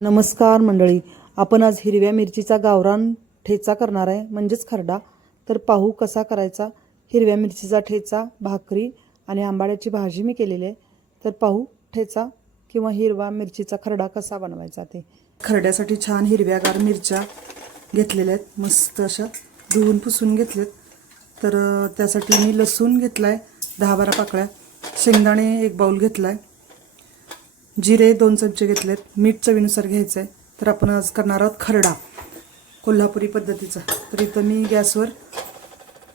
नमस्कार मंडळी आपण आज हिरव्या मिरचीचा गावरान ठेचा करणार आहे. म्हणजेच खरडा. तर पाहू कसा करायचा? हिरव्या मिरचीचा ठेचा भाकरी आणि आंबाड्याची भाजी मी केलेली आहे. तर पाहू ठेचा किंवा हिरवा मिरचीचा खरडा कसा बनवायचा ते. खरड्यासाठी छान हिरव्यागार मिरच्या घेतलेल्या आहेत. मस्त अशा धुवून पुसून घेतलेत तर त्यासाठी मी लसूण घेतला आहे दहा बारा पाकळ्या. शेंगदाणे एक बाऊल घेतला आहे जिरे दोन चमचे घेतलेत. मीठ चवीनुसार घ्यायचं आहे तर आपण आज करणार आहोत खरडा. कोल्हापुरी पद्धतीचा. तर इथं मी गॅसवर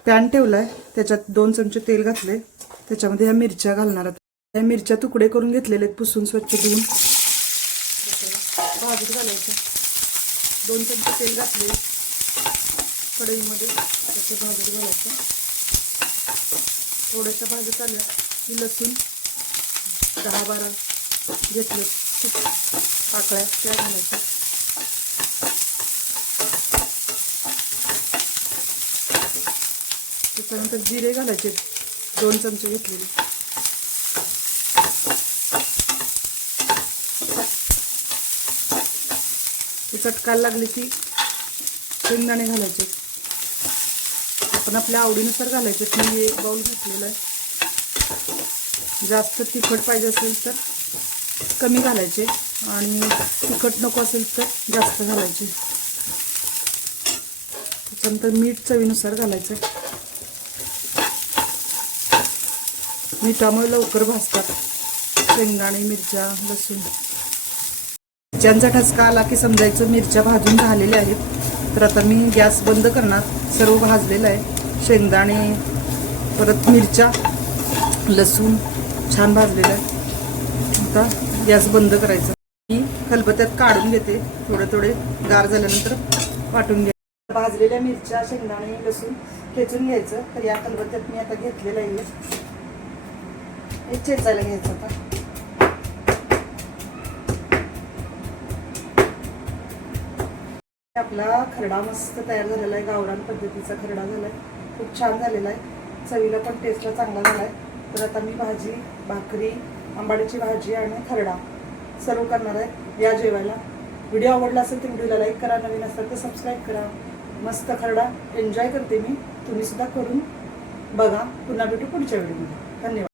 पॅन ठेवला आहे त्याच्यात दोन चमचे तेल घातले त्याच्यामध्ये ह्या मिरच्या घालणार आहोत. ह्या मिरच्या तुकडे करून घेतलेले आहेत. पुसून स्वच्छ धुवून. भाजून घालायचं. दोन चमचे तेल घातले कढईमध्ये त्याचं भाजून घालायचं. थोड्याशा भाजत आल्या की लसूण दहा बारा घेतले. पाकळ्या त्या घालायच्या. त्याच्यानंतर जिरे घालायचे. दोन चमचे घेतलेले. ते चटकायला लागले की शेंगदाणे घालायचे. आपण आपल्या आवडीनुसार घालायचे. मी एक बाउल घेतलेला आहे. जास्त तिखट पाहिजे असेल तर कमी घालायचे आणि तिखट नको असेल तर जास्त घालायचे. त्याच्यानंतर मीठ चवीनुसार घालायचं. मिठामुळे लवकर भाजतात. शेंगदाणे मिरच्या लसूण. मिरच्यांचा ठसका आला की समजायचं मिरच्या भाजून झालेल्या आहेत. तर आता मी गॅस बंद करणार. सर्व भाजलेलं आहे. शेंगदाणे परत मिरच्या लसूण छान भाजलेलं आहे. आता गॅस बंद करायचा. मी खलबत्त्यात काढून घेते. थोडे थोडे गार झाल्यानंतर वाटून घ्या भाजलेल्या मिरच्या शेंगदाणे लसूण खेचून घ्यायचं. तर या खलबत्त्यात मी आता घेतलेलं आहे. हे चेचायला घ्यायचं आता. आपला खरडा मस्त तयार झालेला आहे. गावरान पद्धतीचा खरडा झाला आहे खूप छान झालेला आहे. चवीला पण टेस्टला चांगला झाला आहे तर आता मी भाजी भाकरी आंबाडीची भाजी आणि खरडा सर्व करणार आहे. या जेवायला. व्हिडिओ आवडला असेल तर व्हिडिओला लाईक करा. नवीन असेल तर सबस्क्राईब करा. मस्त खरडा. एन्जॉय करते मी. तुम्हीसुद्धा करून बघा. पुन्हा भेटू पुढच्या व्हिडिओमध्ये. धन्यवाद.